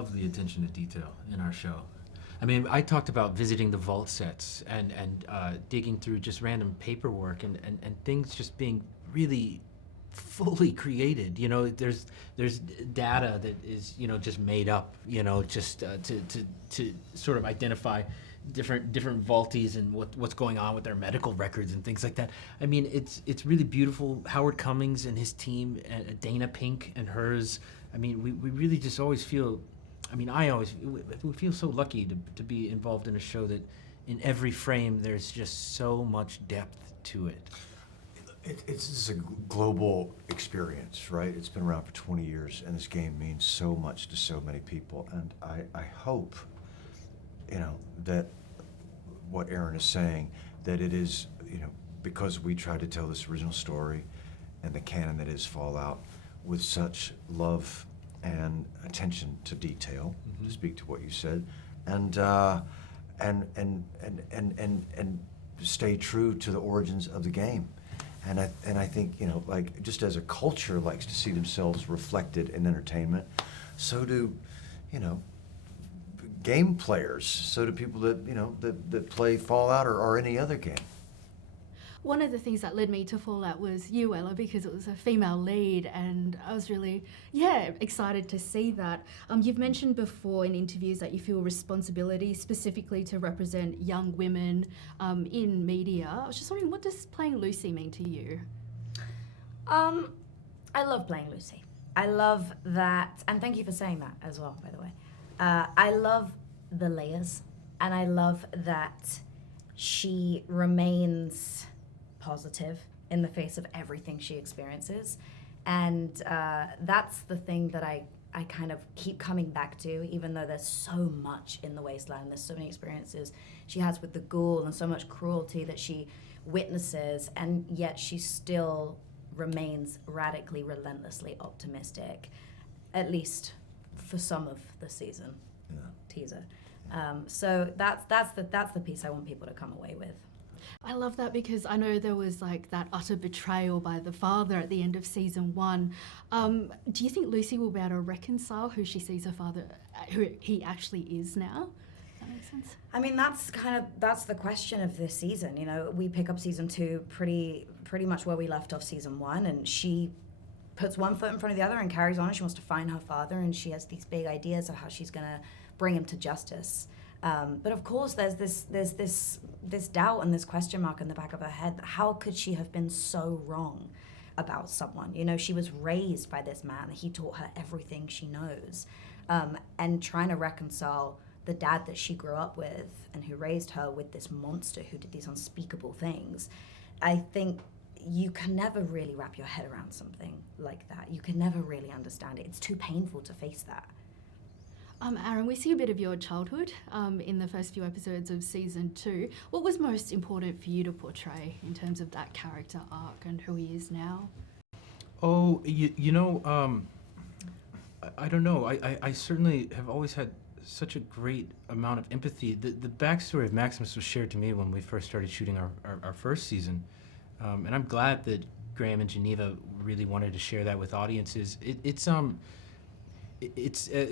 love the attention to detail in our show. I mean, I talked about visiting the vault sets and digging through just random paperwork and things just being really fully created. You know, there's data that is, you know, just made up, you know, just to sort of identify different vaulties and what's going on with their medical records and things like that. I mean, it's really beautiful. Howard Cummings and his team, and Dana Pink and hers. I mean, we really just always feel, I mean, we feel so lucky to be involved in a show that in every frame there's just so much depth to it. It's a global experience, right? It's been around for 20 years, and this game means so much to so many people. And I hope, you know, that what Aaron is saying, that it is, you know, because we tried to tell this original story and the canon that is Fallout with such love and attention to detail, to speak to what you said, and stay true to the origins of the game. And I think, you know, like, just as a culture likes to see themselves reflected in entertainment, so do, you know, game players, so do people that, you know, that play Fallout or any other game. One of the things that led me to Fallout was you, Ella, because it was a female lead, and I was really, excited to see that. You've mentioned before in interviews that you feel responsibility specifically to represent young women in media. I was just wondering, what does playing Lucy mean to you? I love playing Lucy. I love that, and thank you for saying that as well, by the way. I love the layers, and I love that she remains positive in the face of everything she experiences. And that's the thing that I kind of keep coming back to, even though there's so much in the wasteland, there's so many experiences she has with the ghoul and so much cruelty that she witnesses, and yet she still remains radically, relentlessly optimistic, at least for some of the season teaser. So that's the piece I want people to come away with. I love that because I know there was like that utter betrayal by the father at the end of season 1. Do you think Lucy will be able to reconcile who she sees her father, who he actually is now? Does that make sense? I mean, that's the question of this season. You know, we pick up season 2 pretty much where we left off season 1, and she puts one foot in front of the other and carries on. She wants to find her father, and she has these big ideas of how she's going to bring him to justice. But of course, there's this doubt and this question mark in the back of her head. How could she have been so wrong about someone? You know, she was raised by this man. He taught her everything she knows. And trying to reconcile the dad that she grew up with and who raised her with this monster who did these unspeakable things. I think you can never really wrap your head around something like that. You can never really understand it. It's too painful to face that. Aaron, we see a bit of your childhood in the first few episodes of season 2. What was most important for you to portray in terms of that character arc and who he is now? Oh, you know, I don't know. I certainly have always had such a great amount of empathy. The backstory of Maximus was shared to me when we first started shooting our first season. And I'm glad that Graham and Geneva really wanted to share that with audiences. It's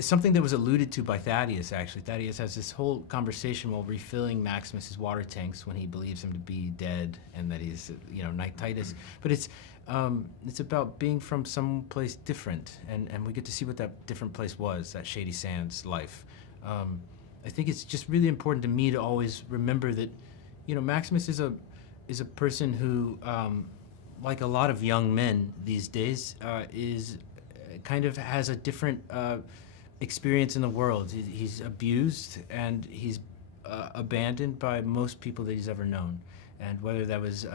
something that was alluded to by Thaddeus, actually. Thaddeus has this whole conversation while refilling Maximus's water tanks when he believes him to be dead and that he's, you know, Nightitis. But it's about being from some place different, and we get to see what that different place was, that Shady Sands life. I think it's just really important to me to always remember that, you know, Maximus is a person who, like a lot of young men these days, is kind of has a different experience in the world. He's abused and he's abandoned by most people that he's ever known. And whether that was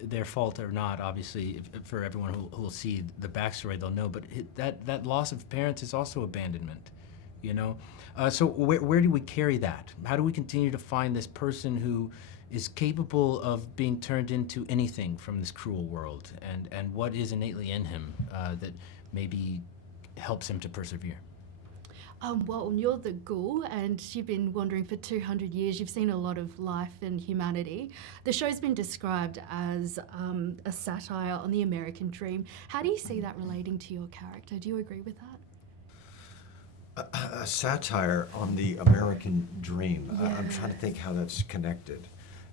their fault or not, obviously, for everyone who will see the backstory, they'll know. But that loss of parents is also abandonment, you know? So where do we carry that? How do we continue to find this person who is capable of being turned into anything from this cruel world, and what is innately in him that maybe helps him to persevere? Well, you're the ghoul, and you've been wandering for 200 years. You've seen a lot of life and humanity. The show's been described as a satire on the American dream. How do you see that relating to your character? Do you agree with that? satire on the American dream. I'm Yeah. trying to think how that's connected.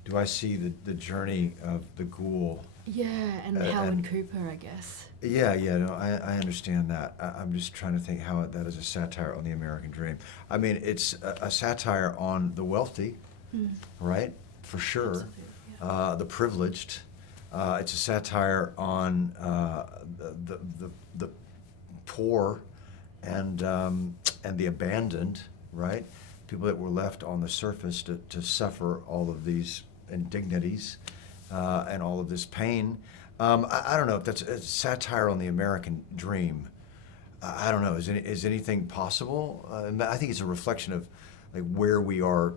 Do I see the journey of the ghoul? Yeah, and Uh, Howard and- Cooper, I guess. Yeah, no, I understand that. I'm just trying to think how that is a satire on the American dream. I mean, it's a satire on the wealthy, right? For sure. Absolutely, yeah. The privileged. It's a satire on the poor and the abandoned, right? People that were left on the surface to suffer all of these indignities and all of this pain. I don't know if that's a satire on the American dream. I don't know. Is anything possible? I think it's a reflection of like where we are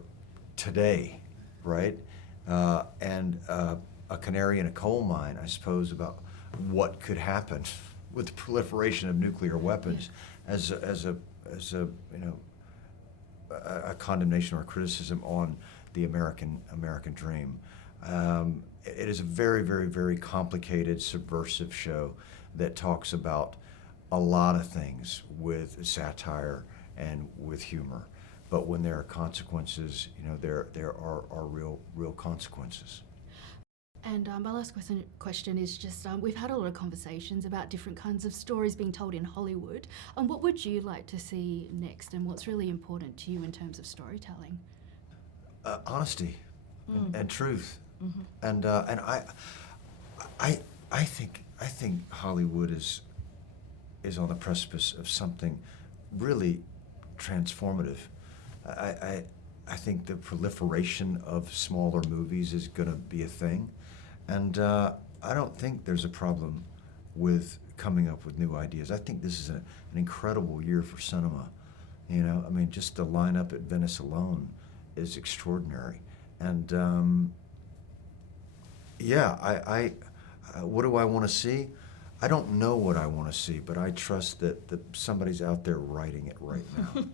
today, right? And a canary in a coal mine, I suppose, about what could happen with the proliferation of nuclear weapons as a condemnation or a criticism on the American dream. It is a very, very, very complicated, subversive show that talks about a lot of things with satire and with humor. But when there are consequences, there are real consequences. And my last question is just we've had a lot of conversations about different kinds of stories being told in Hollywood. What would you like to see next, and what's really important to you in terms of storytelling? Honesty and truth, and I think Hollywood is on the precipice of something really transformative. I think the proliferation of smaller movies is going to be a thing, and I don't think there's a problem with coming up with new ideas. I think this is an incredible year for cinema. I mean, just the lineup at Venice alone is extraordinary. And what do I want to see? I don't know what I want to see, but I trust that somebody's out there writing it right now.